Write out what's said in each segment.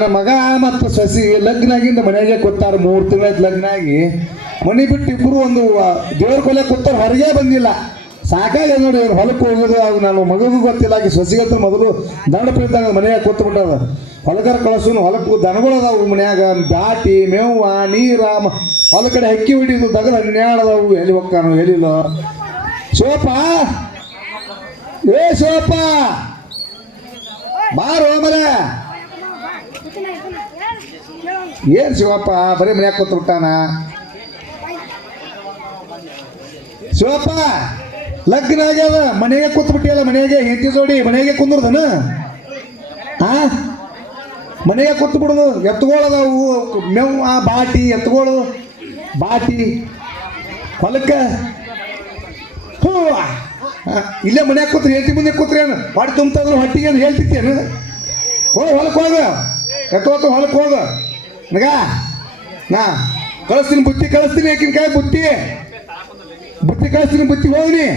ನನ್ನ ಮಗ ಮತ್ತು ಸಸಿ ಲಗ್ನ ಆಗಿಂದ ಮನೆಗೆ ಕೂತಾರ ಮೂರು ತಿಂಗಳ ಲಗ್ನ ಆಗಿ ಮನೆ ಬಿಟ್ಟು ಇಬ್ರು ಒಂದು ದೇವ್ರ ಕೊಲೆ ಕೂತಾರ ಹೊರಗೆ ಬಂದಿಲ್ಲ. ಸಾಕಾಗ ನೋಡಿ ಇವ್ರು ಹೊಲಕ್ಕೆ ಹೋಗೋದು, ಅವ್ರು ನಾನು ಮಗಗೂ ಗೊತ್ತಿಲ್ಲ ಆಗಿ ಸಸಿಗಂತ ಮೊದಲು ದಂಡ ಪ್ರೀತಾಗ ಮನೆಯಾಗ ಕೂತ್ ಬಿಟ್ಟದ ಹೊಲಕರ ಕಳಸೂನು, ಹೊಲಕ್ಕೆ ದನಗಳದಾವು ಮನ್ಯಾಗ, ಬ್ಯಾಟಿ ಮೇವ ನೀರ ಹೊಲ ಕಡೆ ಹಕ್ಕಿ ಹೊಡಿದು ದಗದ ಹನ್ನೆರಡದವು ಎಲ್ಲಿ ಹೋಗ್ತಾನೋ ಎಲ್ಲಿಲ್ಲ. ಶೋಪ ಏ ಶೋಪ ಬಾರೋ ಮರ ಏನ್ ಶಿವಪ್ಪ? ಬರೀ ಮನ್ಯಾಗ ಕೂತ್ ಬಿಟ್ಟಾನ? ಶಿವಪ್ಪ, ಲಗ್ನ ಆಗ್ಯಾವ ಮನೆಗೆ ಕೂತ್ ಬಿಟ್ಟಿಯಲ್ಲ, ಮನೆಗೆ ಹೆಂಡತಿ ಜೋಡಿ, ಮನೆಗೆ ಕುಂದ್ರದನ? ಆ? ಮನೆಗೆ ಕೂತ್ ಬಿಡುದು. ಎತ್ತುಗಳದಾವು ಮೇವು, ಆ ಬಾಟಿ ಎತ್ತುಗಳು ಬಾಟಿ. ಹೊಲಕ್ಕ? ಹ್ಞೂ ಇಲ್ಲೇ ಮನ್ಯಾಗ ಕೂತ್ರಿ, ಹೆಂಡತಿ ಮುಂದೆ ಕೂತ್ರಿ ಏನು? ಹೊಟ್ಟೆ ತುಂಬ್ತಂದ್ರೆ ಹೊಟ್ಟಿಗೆ ಏನು ಹೇಳ್ತಿತ್ತೇನು? ಹೋಗ ಹೊಲಕ್ಕೆ ಹೋಗ. ಎತ್ತೋತ ಹೊಲಕ್ಕೆ ಹೋಗ. ನಗ ನಾ ಕಳಿಸ್ತೀನಿ ಬುತ್ತಿ ಕಳಿಸ್ತೀನಿ ಯಾಕಿನ್ಕಾಯಿ ಬುತ್ತಿ. ಬುತ್ತಿ ಕಳಿಸ್ತೀನಿ ಬುತ್ತಿ ಹೋಗ್ನಿ.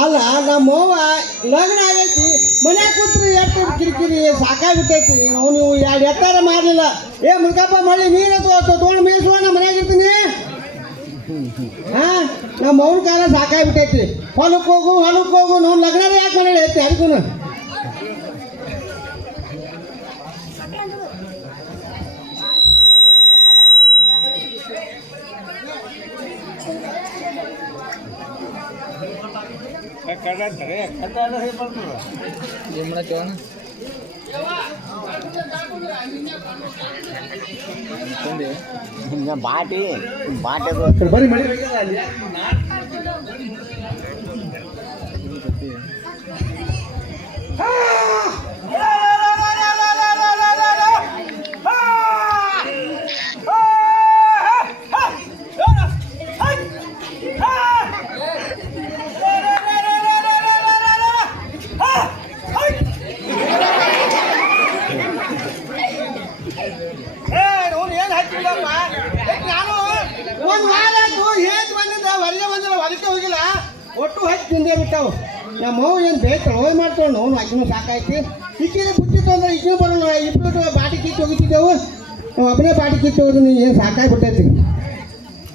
ಅಲ್ಲ ನಮ್ಮ ಅವ್ವ ಲಗ್ನ ಆಗೈತಿ, ಮನ್ಯಾಗ ಕೂತ್ರಿ ಎಟ್ಟು ಕಿರಿಕಿರಿ ಸಾಕಾಗ್ಬಿಟ್ಟೈತಿ. ನಾವು ನೀವು ಎರಡು ಎತ್ತಾರ ಮಾಡಲಿಲ್ಲ. ಏ ಮುಲ್ಕಪ್ಪ ಮಳ್ಳಿ ನೀರು ತೊಗೊಂಡು ಮೇಯಿಸುವ ನಮ್ಮ ಮನ್ಯಾಗ ಇರ್ತೀನಿ. ಹಾ ನಮ್ಮ ಅವ್ನ ಕಾಲ ಸಾಕಾಗ್ಬಿಟ್ಟೈತಿ. ಹೊಲಕ್ಕೆ ಹೋಗು ಹೊಲಕ್ಕೆ ಹೋಗು ನಾವು ಲಗ್ನ ಯಾಕೆ ಮನೇಲಿ ಐತಿ ಅದಕ್ಕೂ ಬಾಟಿ ಬಾಟಿ ಬರೀ ಮಳೆ ಒಂದು ಸಾಕಾಯ್ತಿ ಇಕ್ಕಿನ ಬುಟ್ಟಿತ್ತು ಅಂದ್ರೆ ಇಕ್ಕಿನ ಬರೋಲ್ಲ ಇಟ್ಟು ಬಾಟಿ ಕಿತ್ತು ಹೋಗಿತ್ತಿದ್ದೆವು ನಾವು ಒಬ್ಬನೇ ಬಾಟಿ ಕಿತ್ತು ಹೋದ್ರು ನೀನು ಏನು ಸಾಕಾಗಿ ಬಿಟ್ಟೈತಿ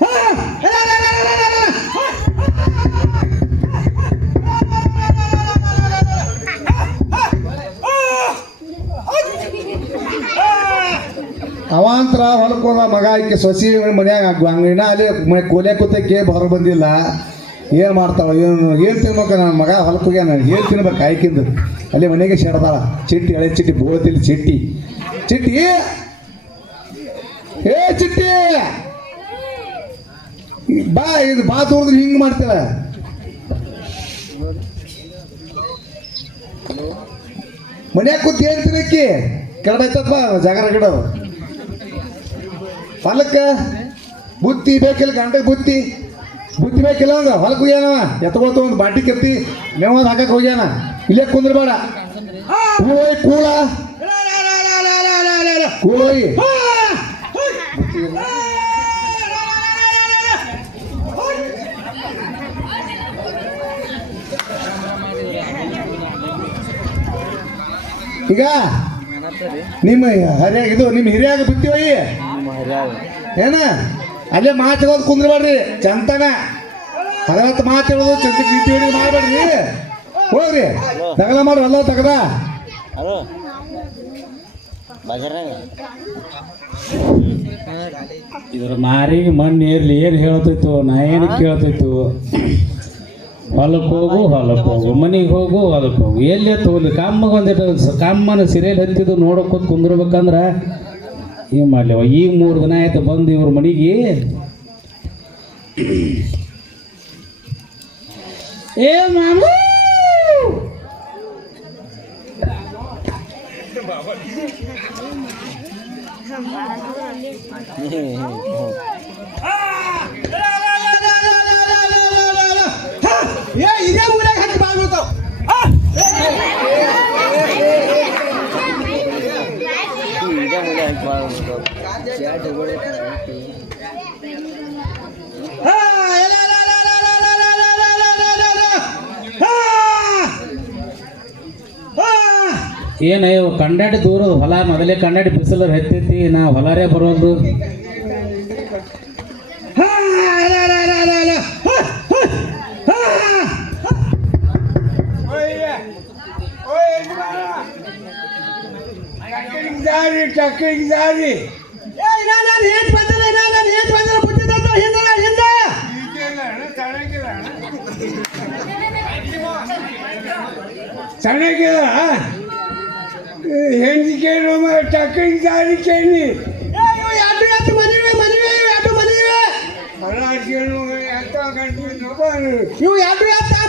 ಹಾ, ಅಲ್ಲ, ಅಲ್ಲ, ಅಲ್ಲ, ಅಲ್ಲ, ಅಲ್ಲ, ಅಲ್ಲ. ಅವಾಂತರ ಹೊಲಕ್ಕೆ ಹೋದ ಮಗ ಈಕೆ ಸೊಸಿ ಮನ್ಯಾಗ ಹಂಗಿನ ಅಲ್ಲಿ ಮ- ಕೋಲೆ ಕೂತಕ್ಕೆ ಹೊರ ಬಂದಿಲ್ಲ ಏನು ಮಾಡ್ತಾವ ಏನು ಏನು ತಿನ್ಬೇಕು ನನ್ನ ಮಗ? ಹೊಲಕ್ಕೆ ನಾನು ಏನು ತಿನ್ಬೇಕು? ಆಯ್ಕಿಂದು ಅಲ್ಲಿ ಮನೆಗೆ ಸೇಡ್ದಾಳ ಚಿಟ್ಟಿ, ಹಳೆ ಚಿಟ್ಟಿ ಬೋಳತಿಲ್ಲ ಚಿಟ್ಟಿ. ಚಿಟ್ಟಿ! ಏ ಚಿಟ್ಟಿ! ಬಾ, ಇದು ಬಾ ತೋರಿದ್ರೆ ಹಿಂಗೆ ಮಾಡ್ತೀರ? ಮನ್ಯಾಗ ಕೂತ್ ಏನು ತಿನ್ನಕ್ಕಿ? ಕೆಳಬೈತಪ್ಪ ಜಾಗರ ಗಿಡ. ಹೊಲಕ್ಕೆ ಬುತ್ತಿ, ಬೇಕಿಲ್ಲ ಗಂಡ ಬುತ್ತಿ. ಬುತ್ತಿ ಬೇಕಿಲ್ಲ ಅಂದ್ರೆ ಹೊಲಕ್ಕೆ ಹೋಗ್ಯಾನವ ಎತ್ಕೋತ ಒಂದು ಬಾಟಿ ಕೆತ್ತಿ ಮೇವ ಹಾಕಕ್ಕೆ ಹೋಗ್ಯಾನ? ಇಲ್ಲೇ ಕುಂದ್ರಬೇಡ. ಕೂಳೋಯ್ ಕೂಳ. ಕೂಳೋಯ್ ಈಗ ನಿಮ್ಮ ಹರಿಯಾಗ ಇದು ನಿಮ್ಮ ಹಿರಿಯಾಗ ಬುತ್ತಿ ಏನ? ಅಲ್ಲೇ ಮಾತಾಡೋದು ಕುಂದ್ರಬೇಡ್ರಿ. ಚಂತನ. ಮಾತು ಹೇಳೋದು ಚಂತ ಗೀತಿ ಹೊಡಿ ಮಾಡಬೇಡ್ರಿ. ಹೋಗ್ರಿ. ತಗಲ ಮಾಡ್ರಿ ಅಲ್ಲ ತಗದ. ಇದ್ರ ಮಾರಿಗೆ ಮಣ್ಣು ಏರ್ಲಿ ಏನು ಹೇಳ್ತಿತ್ತು ನಾ ಏನು ಕೇಳ್ತಿತ್ತು ಹೊಲಕ್ಕೆ ಹೋಗು ಹೊಲಕ್ಕೆ ಹೋಗು. ಮನೆಗೆ ಹೋಗು ಹೊಲಕ್ಕೆ ಹೋಗು. ಎಲ್ಲೇ ತಗೋಲಿ ಕಮ್ಮಗೆ ಒಂದಿಟ್ಟು ಸ- ಕಮ್ಮನ ಸೀರಿಯಲ್ ಹತ್ತಿದ್ದು ನೋಡೋಕೆ ಕುಂದ್ರಬೇಕಂದ್ರೆ ಏನು ಮಾಡ್ಲಿವ ಈಗ ಮೂರು ದಿನ ಆಯ್ತು ಬಂದು ಇವ್ರ ಮನೆಗೆ. ಏ, ಮಾಮೂ! ಏ, ಇದೇ ಊರಾಗ ಹತ್ತಿ ಬಾಳ್ಬಿಡ್ತಾವ ಏನು ಇವು ಕಂಡಾಡಿ ದೂರದ ಹೊಲ ಮೊದಲೇ ಕಂಡಾಡಿ ಬಿಸಿಲು ಹೆತ್ತೈತಿ ನಾ ಹೊಲರೇ ಬರೋದು. ಟಕ್ಕಂಗಿದಾರಿ ಟಕ್ಕಂಗಿದಾರಿ ಏ ಇನ್ನ ನಾನು ಏಟ್ ಬಂದಿಲ್ಲ ಇನ್ನ ನಾನು ಏಟ್ ಬಂದಿಲ್ಲ ಬಿಟ್ಟಿದ್ದಂತ ಹಿಂದೆ ಹಿಂದೆ. ಚೆನ್ನಾಗಿಲ್ಲ ಹೆಂಡತಿ ಕೇಳು ಟಕ್ಕಂಗಿದಾರಿ ಕೇಳಿ. ಎರಡು ಮನೆ ಮದುವೆ ಮದುವೆ ಎರಡು ಮದುವೆ? ಬಡ ಕೇಳು ಎಂತ ಗಂಟು ನೀವು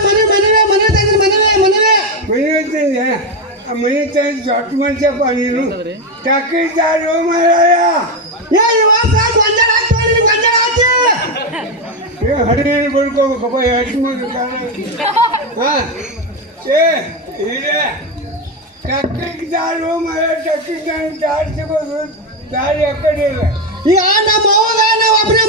ಮನೆ ಮನೆ ಮನೆ ಮದುವೆ ಮದುವೆ ಮದುವೆ ಮದುವೆ અમે ત્યાં જોટમાં છે પાણીનું. ટાંકીદાર હરિયાણી બોલકો ખબર હા. એ હીરે ટાંકીદાર મારા ટાંકીદાર દાળ છે બધું. દાળ એકડે યાર ના બહુ દાળ વાપરે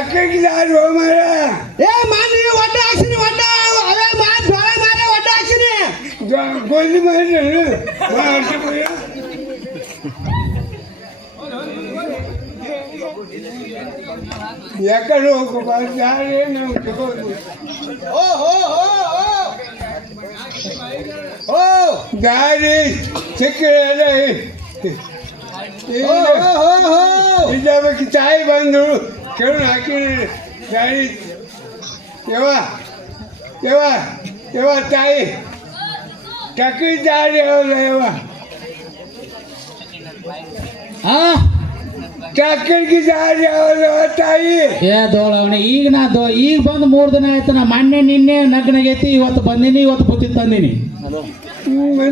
ಹಾಕಿಲ್ಲ ಮಾರ ಏ ಮಾನಿ ಒಡ್ಡ ಹಾಕ್ಸಿನಿ ಒಡ್ಡ ಅವೇ ಮಾರ್ ಜ್ವಾಳ ಮಾರ ಒಡ್ಡ ಹಾಕ್ಸಿನಿ ಗೋಲಿ ಮಾರಿ ಯಾಕಡೆ ಹೋಗ್ಬಾರ್ದು ಯಾರೇ ನಾವು ತಗೋದು ಓ ಹೋ ಹೋ ಓ ದಾರಿ ಸಿಕ್ಕಿಲ್ಲ ಇಲ್ಲ ಚಾಯ್ ಬಂದು ಕೆಳಗೆ ಹಾಕಿ ತಾಯಿ ಯವ ಯವ ಯವ ತಾಯಿ. ಟಕ್ಕಿ ದಾರಿ ಯಾವಲ್ಲ ಯವ ಆ? ಟಕ್ಕರಿಗೆ ದಾರಿ ಯಾವಲ್ಲ ತಾಯಿ. ಏ ದೋಳವಣೆ ಈಗ ನಾ ದೋ ಈಗ ಬಂದು ಮೂರು ದಿನ ಆಯ್ತು ನಾ ಮೊನ್ನೆ ನಿನ್ನೆ ನಗ್ನಾಗೈತಿ ಇವತ್ತು ಬಂದೀನಿ ಇವತ್ತು ಬುತ್ತಿ ತಂದೀನಿ.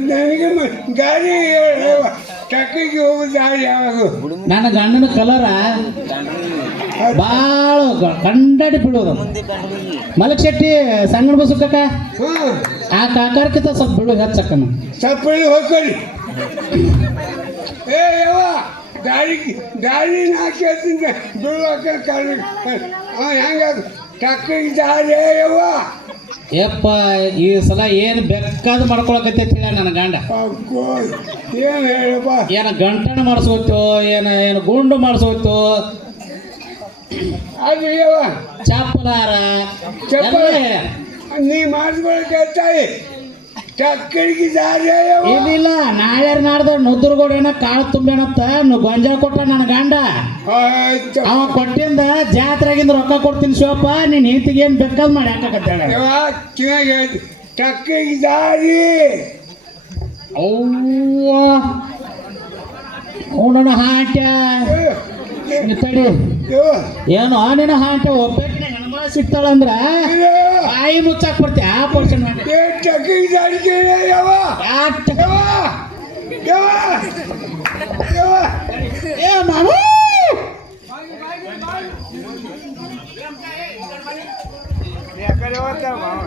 ನನಗೆ ದಾರಿ ಯವ ಟಕ್ಕರಿಗೆ ಹೋಗೋ ದಾರಿ ಯಾವಾಗ? ನನ್ನ ಗಂಡನ ಕಲರ ಭಾಳ ಕಂಡಾಡಿ ಬೀಳೋದು ಮಲಕ್ ಶೆಟ್ಟಿ ಸಂಗಣ ಬಸ ಹಾಂ ಆ ಕಾಕಾರಕ್ಕಿಂತ ಸ್ವಲ್ಪ ಬೀಳೋದು ಹೆಚ್ಚಕ್ಕನ ಚಪ್ಪಲಿ ಹೋಗ್ಕೊಳ್ಳಿ. ಏ ಬೀಳುವಾಗ ಹೆಂಗ ಟಕ್ಕರಿಗೆ ದಾರಿ ಯವ್ವ. ಯಪ್ಪ ಈ ಸಲ ಏನು ಬೇಕಾದ್ ಮಾಡ್ಕೊಳಕತ್ತೈತಿ ನನ್ನ ಗಂಡ. ಅಕ್ಕೋ ಏನು ಹೇಳಪ್ಪ? ಏನ ಗಂಟನ ಮಾಡಿಸೋಯ್ತು ಏನ ಏನು ಗುಂಡು ಮಾಡಿಸೋಯ್ತು ಅದು ಯಾವ ಚಪ್ಪಲಾರ. ಚಪ್ಪಲ. ನೀ ಮಾಡಿಸ್ಕೊಳ್ಳೋ ಕೆಲಸ ಟಕ್ಕಿ ಜಾರಿ ಏನಿಲ್ಲ ನಾಳೆ ನಾಡ್ದ ನುದ್ರಗೋಡೇನ ಕಾಳು ತುಂಬೇನಂತ ಗೊಂಜಾಳ ಕೊಟ್ಟ ನನ್ನ ಗಂಡ. ಅವ ಕೊಟ್ಟಿಂದ ಜಾತ್ರೆಗಿಂದ ರೊಕ್ಕ ಕೊಡ್ತೀನಿ ಶಿವಪ್ಪ ನೀನ್ ಹಿಂತಿಗೆ ಏನ್ ಬೇಕಾದ್ ಮಾಡಿ ಹಾಕಕತ್ತಾಳೆ ಚಕ್ಕಡಿಗೆ ಜಾರಿ ಅವ್ವ. ಅವನಣ್ಣ ಹಾಟ್ಯ. ತಡಿ. ಏನು ಆನಿನ ಹಾಂಟ ಒಬ್ಬೆಟ್ನೆ ಹೆಣ್ಮಳ ಸಿಗ್ತಾಳಂದ್ರ? ಬಾಯಿ ಮುಚ್ಚಾಕ್ ಬರ್ತೀಯ ಆ ಪೋರ್ಷನ್ ಮಾಡಿ. ಏ ಮಾಮ ಮಾಮ!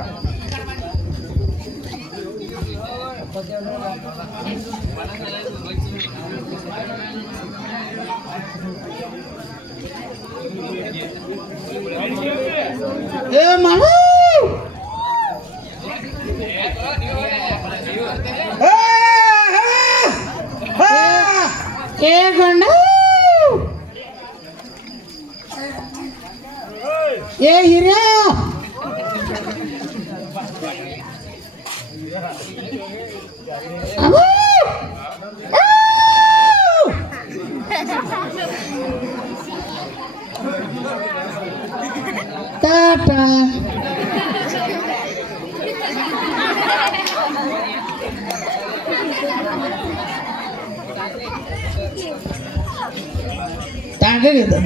એ માણો ఏ గుండ ఏ హిరా అమ్మా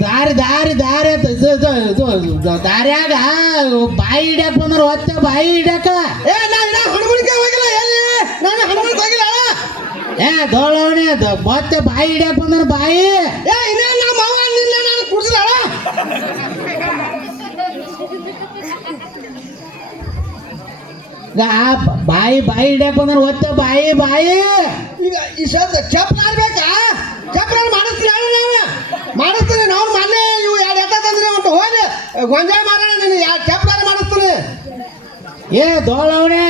ದಾರಿ ದಾರಿ ದಾರಿ ಅಂತ ಇದು ಇದು ಇದು ಇದು ದಾರ್ಯಾಗ ಬಾಯಿ ಹಿಡ್ಯಾಕ ಬಂದ್ರ ಒತ್ತ ಬಾಯಿ ಹಿಡ್ಯಾಕ. ಏ ನಾ ಹನುಮನ್ಕೆ ಹೋಗಿಲ್ಲ ಎಲ್ಲಿ? ನಾನು ಹೋಗಿಲ್ಲ. ಏ ದೋಳವಣಿ ಒತ್ತ ಬಾಯಿ ಹಿಡ್ಯಾಕ ಬಂದ್ರ ಬಾಯಿ. ಏ ಇನ್ನೇ ನಮ್ಮ ಮಾವ ನಿನ್ನ ನಾನು ಕುಡ್ಸಲ್ಲ ಗಾ ಬಾಯಿ ಬಾಯಿ ಹಿಡ್ಯಾಕ ಬಂದ್ರ ಒತ್ತ ಬಾಯಿ ಬಾಯಿ. ಈಗ ಈ ಶಬ್ದ ಚಪ್ಪ ಬೇಕಾ? ಚಪ್ಲಾರ್ ಗೊಂಜಾಳ ಮಾಡೋಣ ನೀನು ಯಾರು ಚಪ್ಪಾರ ಮಾಡಿಸ್ತೀನಿ ಏ ದೋಳವನೇ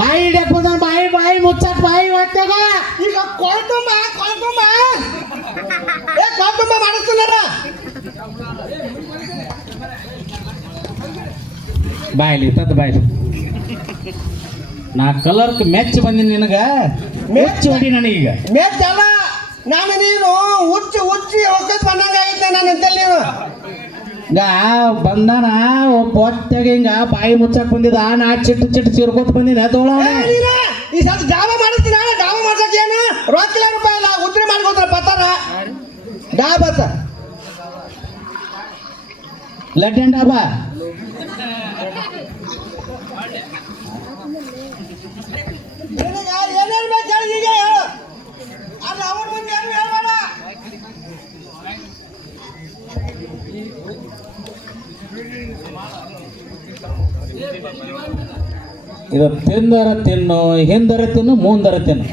ಬಾಯಿ ಡೆಪ್ಪದ ಬಾಯಿ ಬಾಯಿ ಮುಚ್ಚಕ್ ಬಾಯಿ ಒತ್ತಾಗ ಈಗ ಕೊಳ್ತುಂಬ ಕೊಳ್ತುಂಬ ಏ ಕೊಳ್ತುಂಬ ಮಾಡಿಸ್ತೀನಾರ ಬಾಯ್ಲಿ ತದ್ ಬಾಯ್ಲಿ. ನಾ ಕಲರ್ಕ್ ಮೆಚ್ಚ ಬಂದೀನಿ ನಿನಗ. ಮೆಚ್ಚ ಹೊಡಿ ನನಗೀಗ ಮೆಚ್ಚಲ್ಲ ನಾನು ನೀನು ಉಚ್ಚಿ ಉಚ್ಚಿ ಹೋಗೋದು ಬಂದಂಗೆ ಆಗೈತೆ ನಾನು ಅಂತಲ್ಲಿ ನೀನು. ಈಗ ಬಂದಾನ ಹಿಂಗ ಬಾಯಿ ಮುಚ್ಚಾಕ್ ಬಂದಿದ ನಾ ಚಿಟ್ಟು ಚಿಟ್ಟು ಚಿರ್ಕೋತ ಬಂದಿನ ತೋಳ ಈ ಸಲ ಜಾಬ ಮಾಡಿಸ್ತೀನಿ ಜಾಬ ಮಾಡ್ಸಕ್ ಏನು? ರೊಕ್ಕ ರೂಪಾಯಿ ಇಲ್ಲ. ಉದ್ರಿ ಮಾಡ್ಕೋತಾರ ಬತ್ತಾರ ಡಾಬ ಅಂತ ಲಡ್ಡನ್ ಡಾಬಾ ನಿನಗೆ ಏನೇನು ಬೇಕು ಹೇಳಿ ಈಗ ಹೇಳು ಅಲ್ಲ ಅವ್ರ ಮುಂದೆ ಏನು ಹೇಳ್ಬೇಡ ಇದು ತಿಂದರ ತಿನ್ನು ಹಿಂದರ ತಿನ್ನು ಮುಂದರ ತಿನ್ನು.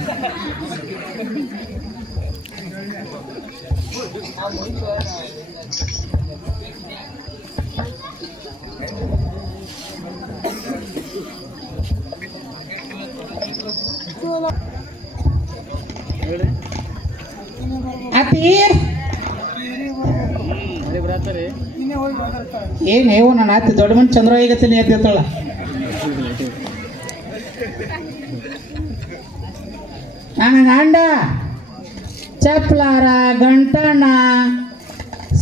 ಅತಿ ಏನ್ ಹೇವು ನಾನು ಅತ್ತಿ ದೊಡ್ಡ ಮನ್ ಚಂದ್ರ ಈಗತ್ತೀನಿ ಎದ್ದೇತಾಳ ನನ್ನ ಗಂಡ ಚಪ್ಲಾರ ಗಂಟಣ್ಣ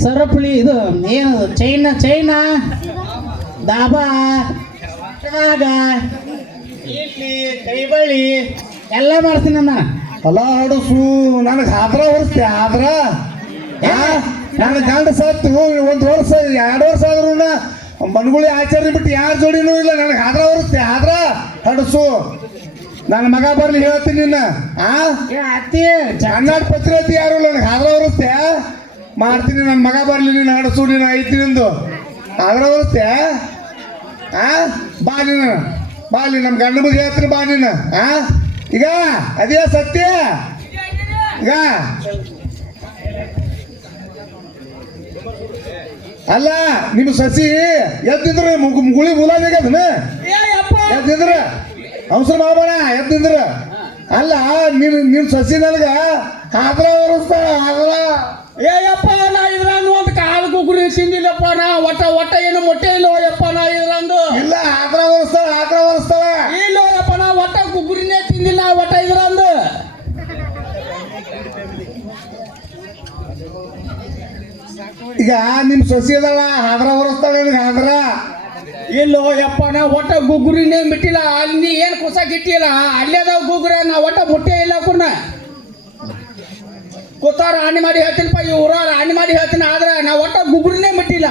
ಸರಪಳಿ ಇದು ಏನು ಚೈನ ಚೈನ? ದಾಬಾ? ಇಡ್ಲಿ ಇಲ್ಲಿ ಕೈಬಳಿ ಎಲ್ಲ ಮಾಡ್ತೀನಿ ಅಣ್ಣ ಅಲ್ಲ ಹಡಸು ನನಗೆ ಹಾದ್ರ ಹೊರಿಸ್ತೆ ಆದ್ರ? ನನ್ನ ಗಂಡ ಸತ್ತು ಒಂದು ವರ್ಷ ಎರಡು ವರ್ಷ ಆದ್ರೂ ಮನ್ಗುಳಿ ಆಚರಣೆ ಬಿಟ್ಟು ಯಾರ ಜೋಡಿನೂ ಇಲ್ಲ ನನಗೆ ಹಾದ್ರ ಹೊರಿಸ್ತೆ ಆದ್ರ? ಹಡಸು. ನನ್ನ ಮಗ ಬರ್ಲಿ ಹೇಳ್ತೀನಿ ನಿನ್ನ. ಆ? ಏ ಅತ್ತಿ ಕನ್ನಡ ಪತ್ರಿಕೆ ಯಾರು ನನಗೆ? ಹಾದ್ರ ಹೊರಸ್ತೆ ಮಾಡ್ತೀನಿ ನನ್ನ ಮಗ ಬರ್ಲಿ ನೀನು ಹಡಸು ನೀನು ಐತಿ ನಿಂದು. ಹಾದ್ರ ಹೊರಿಸ್ತೆ ಆ? ಬಾ ನೀನು. ಬಾ ನೀನು ನಮ್ಮ ಗಂಡ ಮುಂದೆ ಹೇಳ್ತೀನಿ ಬಾ ನೀನು. ಆ? ಈಗ ಅದೇ ಸತ್ಯ? ಈಗ? ಅಲ್ಲ ನಿಮ್ಮ ಸಸಿ ಎದ್ದಿದ್ರು ಮುಗುಳಿ ಮುಗುಳಿ ಮುಲಾದಾಗದನ ಎದ್ದಿದ್ರ? ಅವಸರ ಬಾಬಣ ಎದ್ದಿದ್ರ. ಅಲ್ಲ ನೀನು ನೀನ್ ಸಸಿ ನನಗ ಆದ್ರ ಹೊರಸ್ತಾಳ ಆದ್ರ. ಏಯಪ್ಪ ನಾ ಇದ್ರಂದು ಒಂದು ಕಾಲು ಕುಗುರಿ ತಿಂದಿಲ್ಲಪ್ಪ ನಾ ಒಟ್ಟ ಒಟ್ಟ ಏನು ಮೊಟ್ಟೆ ಇಲ್ಲೋ ಯಪ್ಪ ನಾ ಇದ್ರಂದು. ಇಲ್ಲ ಆದ್ರ ಹೊರಸ್ತಾಳ ಆದ್ರ ಹೊರಸ್ತಾಳ ಇಲ್ಲೋ ಯಪ್ಪ ನಾ ಒಟ್ಟ ಕುಗುರಿನೇ ತಿಂದಿಲ್ಲ ಒಟ್ಟ ಇದ್ರಂದು. ಈಗ ನಿಮ್ ಸಸಿ ಅದಲ್ಲ ಆದ್ರ ಹೊರಸ್ತಾಳ ನಿನಗೆ ಆದ್ರ. ಇಲ್ಲೋ ಯಪ್ಪ, ನಾ ಒಟ್ಟ ಗುಗುರಿನೇ ಬಿಟ್ಟಿಲ್ಲ ಅಲ್ಲಿ ಏನು ಕುಸ ಗಿಟ್ಟಿಲ್ಲ ಅಲ್ಲೇ ಅದಾವ ಗುಗುರ ನಾ ಒಟ್ಟ ಮುಟ್ಟೆ ಇಲ್ಲ ಕುರ್ನ. ಕೂತಾರ, ಆಣಿ ಮಾಡಿ ಹೇಳ್ತೀನಪ್ಪ, ಈ ಊರಾರ ಆಣಿ ಮಾಡಿ ಹೇಳ್ತೀನಿ, ಆದ್ರೆ ನಾ ಒಟ್ಟ ಗುಗುರಿನೇ ಬಿಟ್ಟಿಲ್ಲ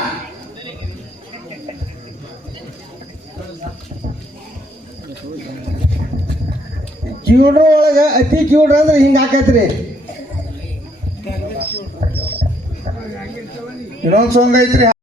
ಕ್ಯೂಡ್ರ ಒಳಗೆ, ಅತಿ ಜೀವ್ರ ಅಂದ್ರೆ ಹಿಂಗೆ ಹಾಕೈತ್ರಿ. ಇನ್ನೊಂದ್ ಸಾಂಗ್ ಐತ್ರಿ.